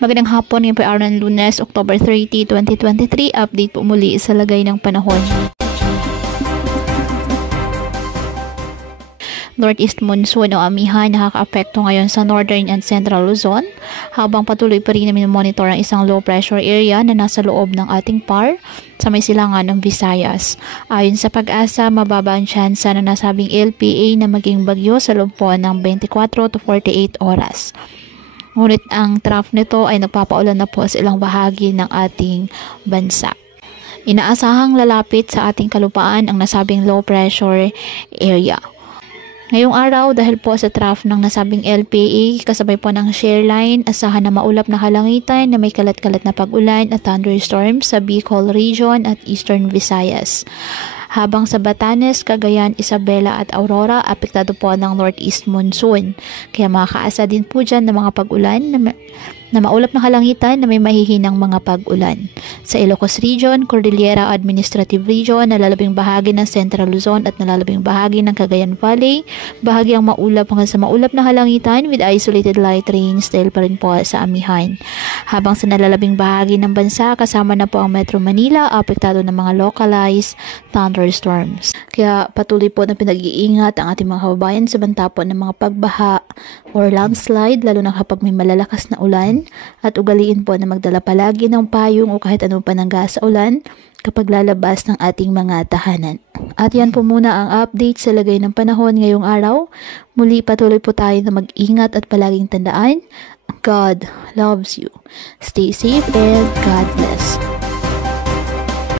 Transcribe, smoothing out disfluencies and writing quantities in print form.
Magandang hapon, ngayon po araw ng Lunes, October 30, 2023. Update po muli sa lagay ng panahon. Northeast monsoon o amihan nakaka-apekto ngayon sa northern and central Luzon habang patuloy pa rin namin monitor ang isang low pressure area na nasa loob ng ating PAR sa may silangan ng Visayas. Ayon sa Pag-asa, mababa ang tsansa na nasabing LPA na maging bagyo sa loob po ng 24 to 48 oras. Ngunit ang trough nito ay nagpapaulan na po sa ilang bahagi ng ating bansa. Inaasahang lalapit sa ating kalupaan ang nasabing low pressure area. Ngayong araw, dahil po sa trough ng nasabing LPA, kasabay po ng shear line, asahan na maulap na kalangitan na may kalat-kalat na pag-ulan at thunderstorms sa Bicol Region at Eastern Visayas. Habang sa Batanes, Cagayan, Isabela at Aurora, apektado po ng northeast monsoon. Kaya makakaasa din po dyan ng mga pag-ulan na maulap na kalangitan na may mahihinang mga pag-ulan. Sa Ilocos Region, Cordillera Administrative Region, nalalabing bahagi ng Central Luzon at nalalabing bahagi ng Cagayan Valley, bahagyang maulap hanggang sa maulap na kalangitan with isolated light rains dahil pa rin po sa amihan. Habang sa nalalabing bahagi ng bansa, kasama na po ang Metro Manila, apektado ng mga localized thunderstorms. Kaya patuloy po na pinag-iingat ang ating mga kababayan sa banta po ng mga pagbaha or landslide, lalo na kapag may malalakas na ulan, at ugaliin po na magdala palagi ng payong o kahit anong panangga sa ulan kapag lalabas ng ating mga tahanan. At yan po muna ang update sa lagay ng panahon ngayong araw. Muli patuloy po tayo na mag-ingat at palaging tandaan, God loves you. Stay safe and God bless.